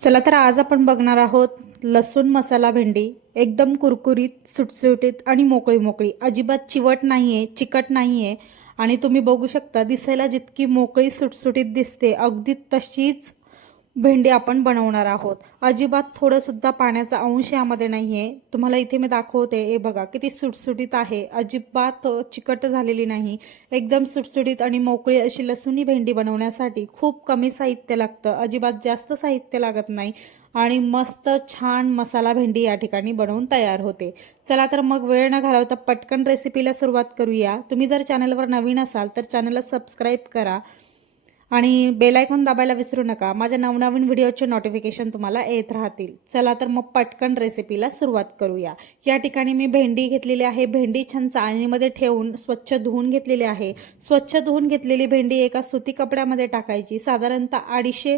चला तर आज आपण बघणार आहोत लसूण मसाला भेंडी. एकदम कुरकुरीत सुटसुटीत आणि मोकळी मोकळी. अजिबात चिवट नाही आहे चिकट नाही आहे आणि तुम्ही बघू शकता दिसायला जितकी मोकळी सुटसुटीत दिसते अगदी तशीच भेंडी आपण बनवणार आहोत. अजिबात थोडंसुद्धा पाण्याचा अंश यामध्ये नाही आहे तुम्हाला इथे मी दाखवते. हे बघा किती सुटसुटीत आहे. अजिबात चिकट झालेली नाही. एकदम सुटसुटीत आणि मोकळी अशी लसूणी भेंडी बनवण्यासाठी खूप कमी साहित्य लागतं. अजिबात जास्त साहित्य लागत नाही. आणि मस्त छान मसाला भेंडी या ठिकाणी बनवून तयार होते. चला तर मग वेळ न घालवता पटकन रेसिपीला सुरुवात करूया. तुम्ही जर चॅनलवर नवीन असाल तर चॅनलला सबस्क्राईब करा. आणि बेल दाबायला विसरू नका. माझ्या नवनवीन व्हिडिओचे नोटिफिकेशन तुम्हाला येत राहतील. चला तर मग पटकन रेसिपीला सुरुवात करूया. या ठिकाणी मी भेंडी घेतलेली आहे. भेंडी छान चाळणीमध्ये ठेवून स्वच्छ धुवून घेतलेली आहे. स्वच्छ धुवून घेतलेली भेंडी एका सुती कपड्यामध्ये टाकायची. साधारणतः अडीचशे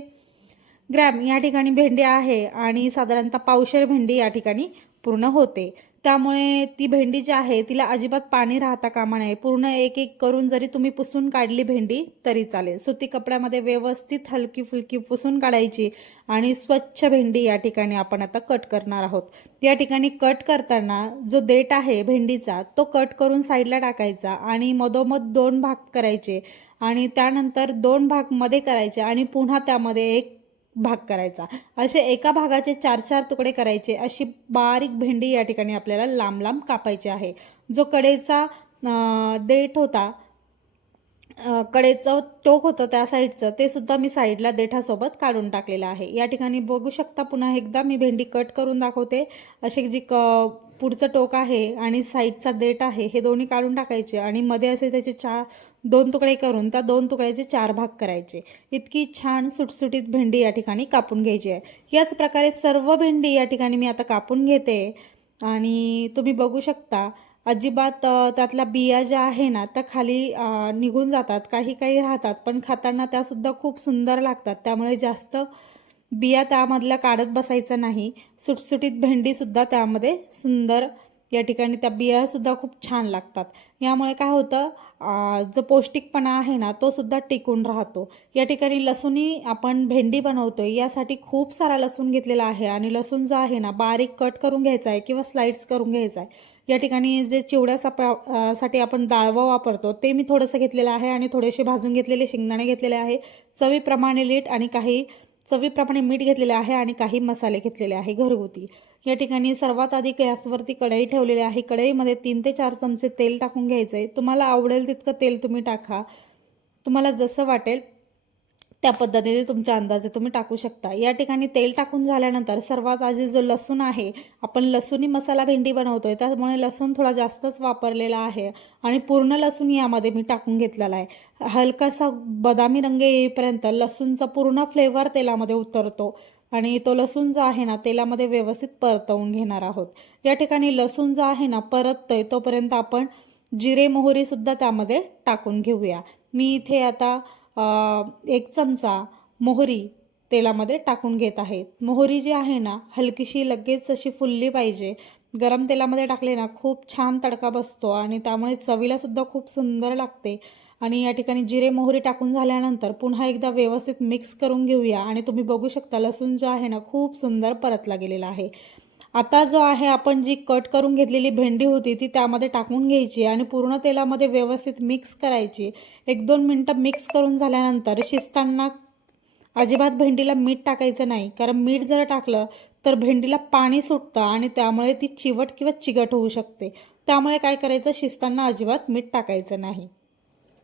ग्रॅम या ठिकाणी भेंडी आहे आणि साधारणतः पावशेर भेंडी या ठिकाणी पूर्ण होते. त्यामुळे ती भेंडी जी आहे तिला अजिबात पाणी राहता कामा नये. पूर्ण एक एक करून जरी तुम्ही पुसून काढली भेंडी तरी चालेल. सुती कपड्यामध्ये व्यवस्थित हलकी फुलकी पुसून काढायची आणि स्वच्छ भेंडी या ठिकाणी आपण आता कट करणार आहोत. या ठिकाणी कट करताना जो देठ आहे भेंडीचा तो कट करून साईडला टाकायचा आणि मधोमध दोन भाग करायचे आणि त्यानंतर दोन भागमध्ये करायचे आणि पुन्हा त्यामध्ये एक भाग करायचा. असे एका भागाचे चार चार तुकडे करायचे. अशी बारीक भेंडी या ठिकाणी आपल्याला लांब लांब कापायची आहे. जो कडेचा देठ होता कडेचं टोक होतं त्या साईडचं ते सुद्धा मी साईडला देठासोबत काढून टाकलेलं आहे. या ठिकाणी बघू शकता पुन्हा एकदा मी भेंडी कट करून दाखवते. असे जी क पुढचं टोक आहे आणि साईडचा देठ आहे हे दोन्ही काढून टाकायचे आणि मध्ये असे त्याचे चार दोन तुकडे करून त्या दोन तुकड्याचे चार भाग करायचे. इतकी छान सुटसुटीत भेंडी या ठिकाणी कापून घ्यायची आहे. याच प्रकारे सर्व भेंडी या ठिकाणी मी आता कापून घेते. आणि तुम्ही बघू शकता अजिबात त्यातल्या बिया ज्या आहे ना त्या खाली निघून जातात काही काही राहतात पण खाताना त्यासुद्धा खूप सुंदर लागतात. त्यामुळे जास्त बिया त्यामधल्या काढत बसायचं नाही. सुटसुटीत भेंडीसुद्धा त्यामध्ये सुंदर या ठिकाणी त्या बियासुद्धा खूप छान लागतात. यामुळे काय होतं जो पौष्टिकपणा आहे ना तो सुद्धा टिकून राहतो. या ठिकाणी लसूणी आपण भेंडी बनवतोय यासाठी खूप सारा लसूण घेतलेला आहे. आणि लसूण जो आहे ना बारीक कट करून घ्यायचा आहे किंवा स्लाइड्स करून घ्यायचा आहे. या ठिकाणी जे चिवड्या साठी आपण डाळवा वापरतो ते मी थोडंसं घेतलेलं आहे आणि थोडेसे भाजून घेतलेले शेंगदाणे घेतलेले आहे. चवीप्रमाणे लीट आणि काही चवीप्रमाणे मीठ घेतलेले आहे आणि काही मसाले घेतलेले आहे घरगुती. या ठिकाणी सर्वात आधी गॅसवरती कढई ठेवलेली आहे. कढईमध्ये तीन ते चार चमचे तेल टाकून घ्यायचं आहे तुम्हाला आवडेल तितकं तेल तुम्ही टाका. तुम्हाला जसं वाटेल त्या पद्धतीने तुमच्या अंदाजे तुम्ही टाकू शकता. या ठिकाणी तेल टाकून झाल्यानंतर सर्वात आधी जो लसूण आहे आपण लसूणी मसाला भेंडी बनवतोय त्यामुळे लसूण थोडा जास्तच वापरलेला आहे आणि पूर्ण लसूण यामध्ये मी टाकून घेतलेला आहे. हलकासा बदामी रंग येईपर्यंत लसूणचा पूर्ण फ्लेवर तेलामध्ये उतरतो आणि तो लसूण जो आहे ना तेलामध्ये व्यवस्थित परतवून घेणार आहोत. या ठिकाणी लसूण जो आहे ना परततोय तोपर्यंत आपण जिरे मोहरीसुद्धा त्यामध्ये टाकून घेऊया. मी इथे आता एक चमचा मोहरी तेलामध्ये टाकून घेत आहे मोहरी जी आहे ना हलकीशी लगेच अशी फुलली पाहिजे. गरम तेलामध्ये टाकले ना खूप छान तडका बसतो आणि त्यामुळे चवीला सुद्धा खूप सुंदर लागते. आणि या ठिकाणी जिरे मोहरी टाकून झाल्यानंतर पुन्हा एकदा व्यवस्थित मिक्स करून घेऊया आणि तुम्ही बघू शकता लसूण जो आहे ना खूप सुंदर परतला गेलेला आहे. आता जो आहे आपण जी कट करून घेतलेली भेंडी होती ती त्यामध्ये टाकून घ्यायची आणि पूर्ण तेलामध्ये व्यवस्थित मिक्स करायची. एक दोन मिनटं मिक्स करून झाल्यानंतर शिजताना अजिबात भेंडीला मीठ टाकायचं नाही. कारण मीठ जर टाकलं तर भेंडीला पाणी सुटतं आणि त्यामुळे ती चिवट किंवा चिगट होऊ शकते. त्यामुळे काय करायचं शिजताना अजिबात मीठ टाकायचं नाही.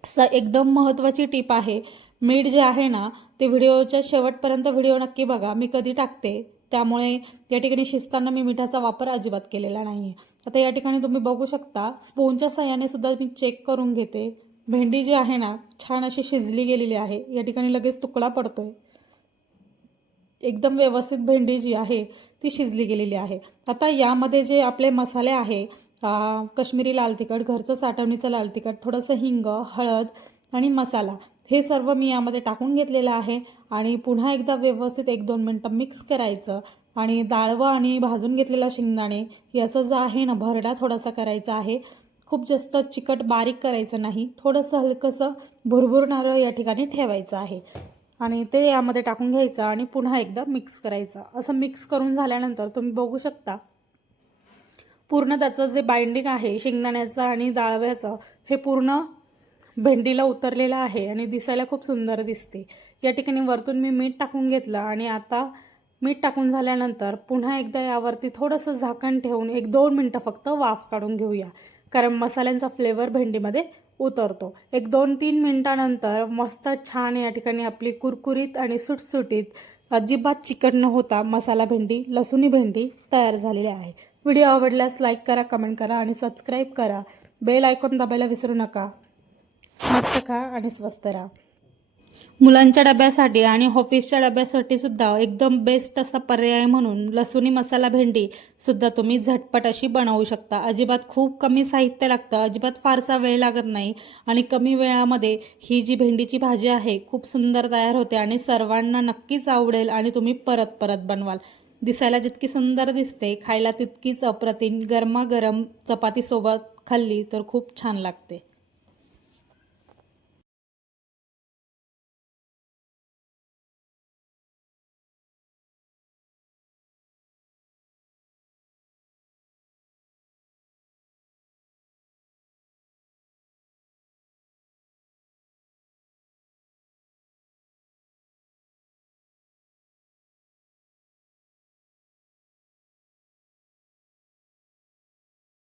स एकदम महत्त्वाची टीप आहे. मीठ जे आहे ना ते व्हिडिओच्या शेवटपर्यंत व्हिडिओ नक्की बघा. मी कधी टाकते? त्यामुळे या ठिकाणी शिजताना मी मिठाचा वापर अजिबात केलेला नाही आहे आता या ठिकाणी तुम्ही बघू शकता स्पूनच्या सहाय्याने सुद्धा मी चेक करून घेते. भेंडी जी आहे ना छान अशी शिजली गेलेली आहे. या ठिकाणी लगेच तुकडा पडतोय. एकदम व्यवस्थित भेंडी जी आहे ती शिजली गेलेली आहे. आता यामध्ये जे आपले मसाले आहे काश्मीरी लाल तिखट घरचं साठवणीचं लाल तिखट थोडंसं हिंग हळद आणि मसाला हे सर्व मी यामध्ये टाकून घेतलेलं आहे आणि पुन्हा एकदा व्यवस्थित एक दोन मिनटं मिक्स करायचं आणि डाळवं आणि भाजून घेतलेला शेंगदाणे याचं जो आहे ना भरडा थोडासा करायचा आहे. खूप जास्त चिकट बारीक करायचं नाही थोडंसं हलकंसं भुरभुरणारं या ठिकाणी ठेवायचं आहे. आणि ते यामध्ये टाकून घ्यायचं आणि पुन्हा एकदा मिक्स करायचं. असं मिक्स करून झाल्यानंतर तुम्ही बघू शकता. पूर्ण त्याचं जे बाइंडिंग आहे शेंगदाण्याचं आणि डाळव्याचं हे पूर्ण भेंडीला उतरलेलं आहे आणि दिसायला खूप सुंदर दिसते. या ठिकाणी वरतून मी मीठ टाकून घेतलं आणि आता मीठ टाकून झाल्यानंतर पुन्हा एकदा यावरती थोडंसं झाकण ठेवून एक दोन मिनटं फक्त वाफ काढून घेऊया. कारण मसाल्यांचा फ्लेवर भेंडीमध्ये उतरतो. एक दोन तीन मिनटानंतर मस्त छान या ठिकाणी आपली कुरकुरीत आणि सुटसुटीत अजिबात चिकट न होता मसाला भेंडी लसुणी भेंडी तयार झालेली आहे. व्हिडिओ आवडल्यास लाईक करा कमेंट करा आणि सबस्क्राईब करा. बेल आयकॉन दाबायला विसरू नका. मस्त खा आणि स्वस्त राहा. मुलांच्या डब्यासाठी आणि ऑफिसच्या डब्यासाठी सुद्धा एकदम बेस्ट असा पर्याय म्हणून लसुणी मसाला भेंडी सुद्धा तुम्ही झटपट अशी बनवू शकता. अजिबात खूप कमी साहित्य लागतं अजिबात फारसा वेळ लागत नाही आणि कमी वेळामध्ये ही जी भेंडीची भाजी आहे खूप सुंदर तयार होते आणि सर्वांना नक्कीच आवडेल आणि तुम्ही परत परत बनवाल. दिसायला जितकी सुंदर दिसते खायला तितकीच अप्रतिम गरमागरम चपातीसोबत खाल्ली तर खूप छान लागते.